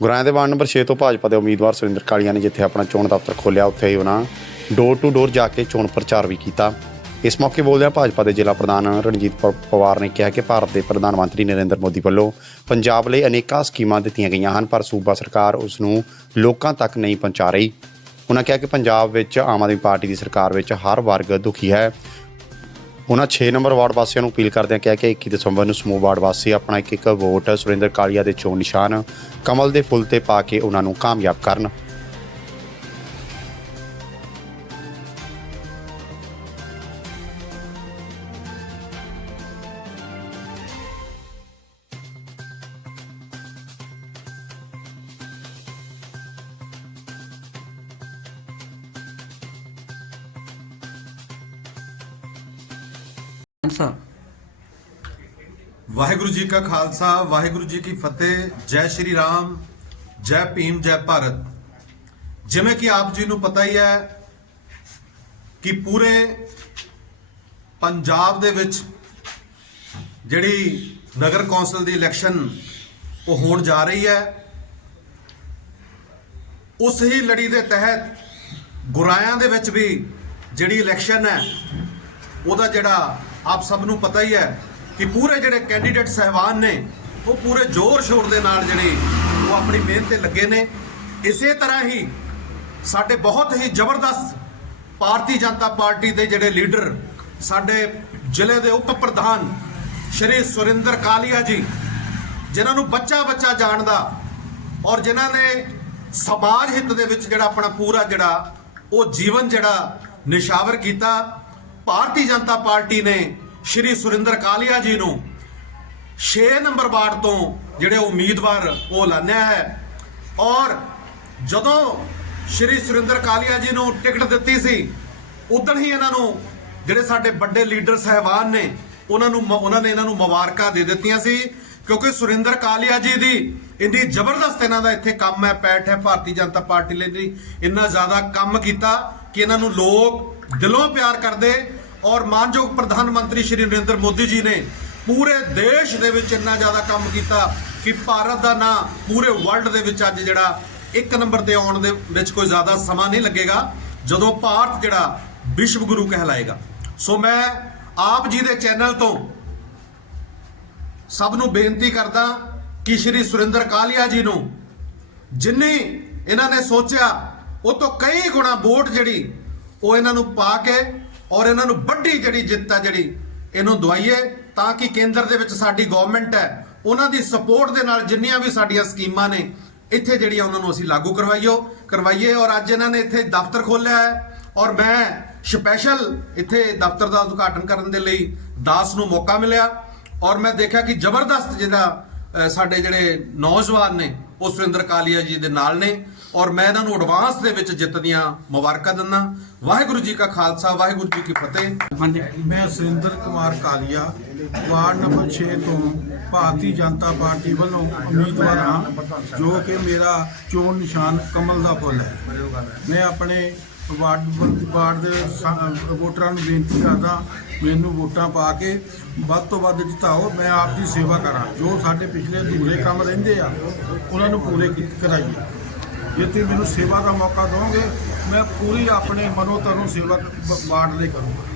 ਗੁਰਾਇਆ ਦੇ ward number 6 ਤੋਂ ਭਾਜਪਾ ਦੇ ਉਮੀਦਵਾਰ ਸੁਰਿੰਦਰ ਕਾਲੀਆ ਨੇ ਜਿੱਥੇ ਆਪਣਾ ਚੋਣ ਦਫ਼ਤਰ ਖੋਲ੍ਹਿਆ, ਉੱਥੇ ਹੀ ਉਹਨਾਂ ਡੋਰ ਟੂ ਡੋਰ ਜਾ ਕੇ ਚੋਣ ਪ੍ਰਚਾਰ ਵੀ ਕੀਤਾ। ਇਸ ਮੌਕੇ ਬੋਲਦਿਆਂ ਭਾਜਪਾ ਦੇ ਜ਼ਿਲ੍ਹਾ ਪ੍ਰਧਾਨ ਰਣਜੀਤ ਪਵਾਰ ਨੇ ਕਿਹਾ ਕਿ ਭਾਰਤ ਦੇ ਪ੍ਰਧਾਨ ਮੰਤਰੀ ਨਰਿੰਦਰ ਮੋਦੀ ਵੱਲੋਂ ਪੰਜਾਬ ਲਈ ਅਨੇਕਾਂ ਸਕੀਮਾਂ ਦਿੱਤੀਆਂ ਗਈਆਂ ਹਨ, ਪਰ ਸੂਬਾ ਸਰਕਾਰ ਉਸ ਨੂੰ ਲੋਕਾਂ ਤੱਕ ਨਹੀਂ ਪਹੁੰਚਾ ਰਹੀ। ਉਹਨਾਂ ਕਿਹਾ ਕਿ ਪੰਜਾਬ ਵਿੱਚ ਆਮ ਆਦਮੀ ਪਾਰਟੀ ਦੀ ਸਰਕਾਰ ਵਿੱਚ ਹਰ ਵਰਗ ਦੁਖੀ ਹੈ। ਉਹਨਾਂ 6 ਨੰਬਰ ਵਾਰਡ ਵਾਸੀਆਂ ਨੂੰ ਅਪੀਲ ਕਰਦਿਆਂ ਕਿਹਾ ਕਿ 21 ਦਸੰਬਰ ਨੂੰ ਸਮੂਹ ਵਾਰਡ ਵਾਸੀ ਆਪਣਾ ਇੱਕ ਇੱਕ ਵੋਟ ਸੁਰਿੰਦਰ ਕਾਲੀਆ ਦੇ ਚੋਣ ਨਿਸ਼ਾਨ ਕਮਲ ਦੇ ਫੁੱਲ ਤੇ ਪਾ ਕੇ ਉਹਨਾਂ ਨੂੰ ਕਾਮਯਾਬ ਕਰਨ। ਸਾਹਿਬ ਵਾਹਿਗੁਰੂ ਜੀ ਕਾ ਖਾਲਸਾ, ਵਾਹਿਗੁਰੂ ਜੀ ਕੀ ਫਤਿਹ, ਜੈ ਸ਼੍ਰੀ ਰਾਮ, ਜੈ ਭੀਮ, ਜੈ ਭਾਰਤ। ਜਿਵੇਂ ਕਿ ਆਪ ਜੀ ਨੂੰ ਪਤਾ ਹੀ ਹੈ ਕਿ ਪੂਰੇ ਪੰਜਾਬ ਦੇ ਵਿੱਚ ਜਿਹੜੀ ਨਗਰ ਕੌਂਸਲ ਦੀ ਇਲੈਕਸ਼ਨ ਉਹ ਹੋਣ ਜਾ ਰਹੀ ਹੈ, ਉਸ ਹੀ ਲੜੀ ਦੇ ਤਹਿਤ ਗੁਰਾਇਆਂ ਦੇ ਵਿੱਚ ਵੀ ਜਿਹੜੀ ਇਲੈਕਸ਼ਨ ਹੈ, ਉਹਦਾ ਜਿਹੜਾ ਆਪ ਸਭ ਨੂੰ ਪਤਾ ਹੀ ਹੈ ਕਿ ਪੂਰੇ ਜਿਹੜੇ ਕੈਂਡੀਡੇਟ ਸਹਿਬਾਨ ਨੇ, ਉਹ ਪੂਰੇ ਜ਼ੋਰ ਸ਼ੋਰ ਦੇ ਨਾਲ ਜਿਹੜੇ ਉਹ ਆਪਣੀ ਮਿਹਨਤ ਤੇ ਲੱਗੇ ਨੇ। ਇਸੇ ਤਰ੍ਹਾਂ ਹੀ ਸਾਡੇ ਬਹੁਤ ਹੀ ਜ਼ਬਰਦਸਤ ਭਾਰਤੀ ਜਨਤਾ ਪਾਰਟੀ ਦੇ ਜਿਹੜੇ ਲੀਡਰ ਸਾਡੇ ਜ਼ਿਲ੍ਹੇ ਦੇ ਉਪ ਪ੍ਰਧਾਨ ਸ਼੍ਰੀ ਸੁਰਿੰਦਰ ਕਾਲੀਆ ਜੀ, ਜਿਨ੍ਹਾਂ ਨੂੰ ਬੱਚਾ ਬੱਚਾ ਜਾਣਦਾ ਔਰ ਜਿਨ੍ਹਾਂ ਨੇ ਸਮਾਜ ਹਿੱਤ ਦੇ ਵਿੱਚ ਜਿਹੜਾ ਆਪਣਾ ਪੂਰਾ ਜਿਹੜਾ ਉਹ ਜੀਵਨ ਜਿਹੜਾ ਨਿਸ਼ਾਵਰ ਕੀਤਾ ਭਾਰਤੀ ਜਨਤਾ ਪਾਰਟੀ ਨੇ ਸ਼੍ਰੀ ਸੁਰਿੰਦਰ ਕਾਲੀਆ ਜੀ ਨੂੰ 6 ਨੰਬਰ ਵਾਰਡ ਤੋਂ ਜਿਹੜੇ ਉਮੀਦਵਾਰ ਉਹ ਐਲਾਨਿਆ ਹੈ। ਔਰ ਜਦੋਂ ਸ਼੍ਰੀ ਸੁਰਿੰਦਰ ਕਾਲੀਆ ਜੀ ਨੂੰ ਟਿਕਟ ਦਿੱਤੀ ਸੀ, ਉਦੋਂ ਹੀ ਇਹਨਾਂ ਨੂੰ ਜਿਹੜੇ ਸਾਡੇ ਵੱਡੇ ਲੀਡਰ ਸਹਿਬਾਨ ਨੇ, ਉਹਨਾਂ ਨੂੰ ਮ- ਉਹਨਾਂ ਨੇ ਇਹਨਾਂ ਨੂੰ ਮੁਬਾਰਕਾਂ ਦੇ ਦਿੱਤੀਆਂ ਸੀ, ਕਿਉਂਕਿ ਸੁਰਿੰਦਰ ਕਾਲੀਆ ਜੀ ਦੀ ਇੰਨੀ ਜ਼ਬਰਦਸਤ ਇਹਨਾਂ ਦਾ ਇੱਥੇ ਕੰਮ ਹੈ, ਪੈਠ ਹੈ, ਭਾਰਤੀ ਜਨਤਾ ਪਾਰਟੀ ਲਈ ਇੰਨਾ ਜ਼ਿਆਦਾ ਕੰਮ ਕੀਤਾ ਕਿ ਇਹਨਾਂ ਨੂੰ ਲੋਕ ਦਿਲੋਂ ਪਿਆਰ ਕਰਦੇ ਔਰ ਮਾਨਯੋਗ ਪ੍ਰਧਾਨ ਮੰਤਰੀ ਸ਼੍ਰੀ ਨਰਿੰਦਰ ਮੋਦੀ ਜੀ ਨੇ ਪੂਰੇ ਦੇਸ਼ ਦੇ ਵਿੱਚ ਇੰਨਾ ਜ਼ਿਆਦਾ ਕੰਮ ਕੀਤਾ ਕਿ ਭਾਰਤ ਦਾ ਨਾਂ ਪੂਰੇ ਵਰਲਡ ਦੇ ਵਿੱਚ ਅੱਜ ਜਿਹੜਾ ਇੱਕ ਨੰਬਰ ਤੇ ਆਉਣ ਦੇ ਵਿੱਚ ਕੋਈ ਜ਼ਿਆਦਾ ਸਮਾਂ ਨਹੀਂ ਲੱਗੇਗਾ, ਜਦੋਂ ਭਾਰਤ ਜਿਹੜਾ ਵਿਸ਼ਵ ਗੁਰੂ ਕਹਿਲਾਏਗਾ। ਸੋ ਮੈਂ ਆਪ ਜੀ ਦੇ ਚੈਨਲ ਤੋਂ ਸਭ ਨੂੰ ਬੇਨਤੀ ਕਰਦਾ ਕਿ ਸ਼੍ਰੀ ਸੁਰਿੰਦਰ ਕਾਲੀਆ ਜੀ ਨੂੰ ਜਿੰਨੀ ਇਹਨਾਂ ਨੇ ਸੋਚਿਆ, ਉਹ ਤੋਂ ਕਈ ਗੁਣਾ ਵੋਟ ਜਿਹੜੀ ਉਹ ਇਹਨਾਂ ਨੂੰ ਪਾ ਕੇ ਔਰ ਇਹਨਾਂ ਨੂੰ ਵੱਡੀ ਜਿਹੜੀ ਜਿੱਤ ਹੈ ਜਿਹੜੀ ਇਹਨੂੰ ਦਵਾਈਏ ਤਾਂ ਕਿ ਕੇਂਦਰ ਦੇ ਵਿੱਚ ਸਾਡੀ ਗਵਰਨਮੈਂਟ ਹੈ, ਉਹਨਾਂ ਦੀ ਸਪੋਰਟ ਦੇ ਨਾਲ ਜਿੰਨੀਆਂ ਵੀ ਸਾਡੀਆਂ ਸਕੀਮਾਂ ਨੇ, ਇੱਥੇ ਜਿਹੜੀਆਂ ਉਹਨਾਂ ਨੂੰ ਅਸੀਂ ਲਾਗੂ ਕਰਵਾਈਓ, ਕਰਵਾਈਏ ਔਰ ਅੱਜ ਇਹਨਾਂ ਨੇ ਇੱਥੇ ਦਫ਼ਤਰ ਖੋਲ੍ਹਿਆ ਹੈ ਔਰ ਮੈਂ ਸਪੈਸ਼ਲ ਇੱਥੇ ਦਫ਼ਤਰ ਦਾ ਉਦਘਾਟਨ ਕਰਨ ਦੇ ਲਈ ਦਾਸ ਨੂੰ ਮੌਕਾ ਮਿਲਿਆ ਔਰ ਮੈਂ ਦੇਖਿਆ ਕਿ ਜ਼ਬਰਦਸਤ ਜਿਹੜਾ ਸਾਡੇ ਜਿਹੜੇ ਨੌਜਵਾਨ ਨੇ, ਉਹ ਸੁਰਿੰਦਰ ਕਾਲੀਆ ਜੀ ਦੇ ਨਾਲ ਨੇ ਔਰ ਮੈਂ ਇਹਨਾਂ ਨੂੰ ਐਡਵਾਂਸ ਦੇ ਵਿੱਚ ਜਿੱਤ ਦੀਆਂ ਮੁਬਾਰਕਾਂ ਦਿੰਦਾ। ਵਾਹਿਗੁਰੂ ਜੀ ਕਾ ਖਾਲਸਾ ਵਾਹਿਗੁਰੂ ਜੀ ਕੀ ਫਤਿਹ। ਮੈਂ ਸੁਰਿੰਦਰ ਕੁਮਾਰ ਕਾਲੀਆ ਵਾਰਡ ਨੰਬਰ 6 ਤੋਂ ਭਾਰਤੀ ਜਨਤਾ ਪਾਰਟੀ ਵੱਲੋਂ ਉਮੀਦਵਾਰ ਹਾਂ ਜੋ ਕਿ ਮੇਰਾ ਚੋਣ ਨਿਸ਼ਾਨ ਕਮਲ ਦਾ ਫੁੱਲ ਹੈ। ਮੈਂ ਆਪਣੇ ਵਾਰਡ ਵਾਰਡ ਦੇ ਵੋਟਰਾਂ ਨੂੰ ਬੇਨਤੀ ਕਰਦਾ ਮੈਨੂੰ ਵੋਟਾਂ ਪਾ ਕੇ ਵੱਧ ਤੋਂ ਵੱਧ ਜਿਤਾਓ। ਮੈਂ ਆਪ ਦੀ ਸੇਵਾ ਕਰਾਂ। ਜੋ ਸਾਡੇ ਪਿਛਲੇ ਅਧੂਰੇ ਕੰਮ ਰਹਿੰਦੇ ਆ ਉਹਨਾਂ ਨੂੰ ਪੂਰੇ ਕਰਾਈਏ। ਜੇ ਤੁਸੀਂ ਮੈਨੂੰ ਸੇਵਾ ਦਾ ਮੌਕਾ ਦਿਓਗੇ ਮੈਂ ਪੂਰੀ ਆਪਣੇ ਮਨੋ ਤਨੋਂ ਸੇਵਾ ਵਾਰਡ ਲਈ ਕਰੂੰਗਾ।